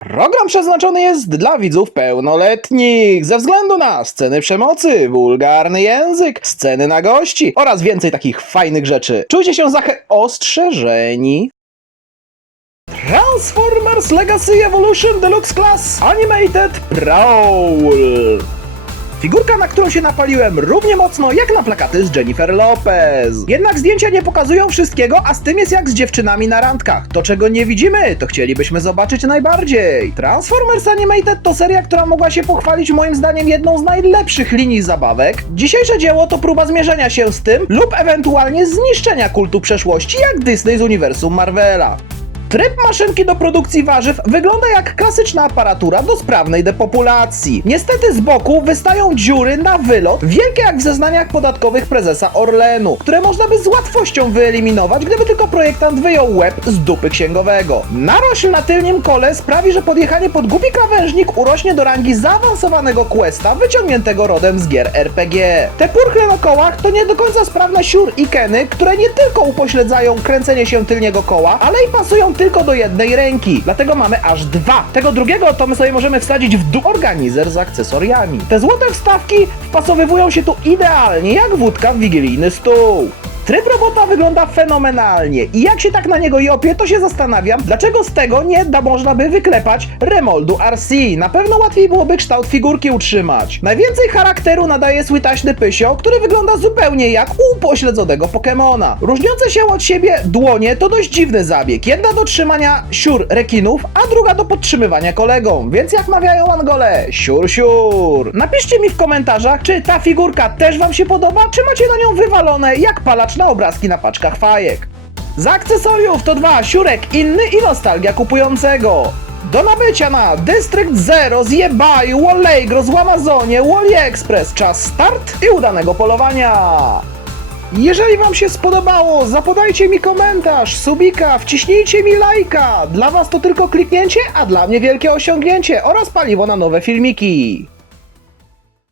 Program przeznaczony jest dla widzów pełnoletnich ze względu na sceny przemocy, wulgarny język, sceny na gości oraz więcej takich fajnych rzeczy. Czujcie się za ostrzeżeni. Transformers Legacy Evolution Deluxe Class Animated Prowl. Figurka, na którą się napaliłem równie mocno jak na plakaty z Jennifer Lopez. Jednak zdjęcia nie pokazują wszystkiego, a z tym jest jak z dziewczynami na randkach. To czego nie widzimy, to chcielibyśmy zobaczyć najbardziej. Transformers Animated to seria, która mogła się pochwalić moim zdaniem jedną z najlepszych linii zabawek. Dzisiejsze dzieło to próba zmierzenia się z tym lub ewentualnie zniszczenia kultu przeszłości jak Disney z uniwersum Marvela. Tryb maszynki do produkcji warzyw wygląda jak klasyczna aparatura do sprawnej depopulacji. Niestety z boku wystają dziury na wylot, wielkie jak w zeznaniach podatkowych prezesa Orlenu, które można by z łatwością wyeliminować, gdyby tylko projektant wyjął łeb z dupy księgowego. Narośl na tylnym kole sprawi, że podjechanie pod głupi krawężnik urośnie do rangi zaawansowanego questa wyciągniętego rodem z gier RPG. Te purchle na kołach to nie do końca sprawne siur i keny, które nie tylko upośledzają kręcenie się tylniego koła, ale i pasują tylko do jednej ręki. Dlatego mamy aż dwa. Tego drugiego to my sobie możemy wsadzić w dół organizer z akcesoriami. Te złote wstawki wpasowywują się tu idealnie, jak wódka w wigilijny stół. Tryb robota wygląda fenomenalnie i jak się tak na niego jopię, to się zastanawiam, dlaczego z tego nie da można by wyklepać remoldu RC. Na pewno łatwiej byłoby kształt figurki utrzymać. Najwięcej charakteru nadaje słytaśny pysio, który wygląda zupełnie jak u upośledzonego Pokemona. Różniące się od siebie dłonie to dość dziwny zabieg. Jedna do trzymania siur rekinów, a druga do podtrzymywania kolegom. Więc jak mawiają Angole, siur siur. Napiszcie mi w komentarzach, czy ta figurka też wam się podoba, czy macie na nią wywalone jak palacz na obrazki na paczkach fajek. Z akcesoriów to dwa, siurek inny i nostalgia kupującego. Do nabycia na District Zero z eBay, Wallegro, z Amazonie, Wally Express. Czas start i udanego polowania. Jeżeli wam się spodobało, zapodajcie mi komentarz, subika, wciśnijcie mi lajka. Dla was to tylko kliknięcie, a dla mnie wielkie osiągnięcie oraz paliwo na nowe filmiki.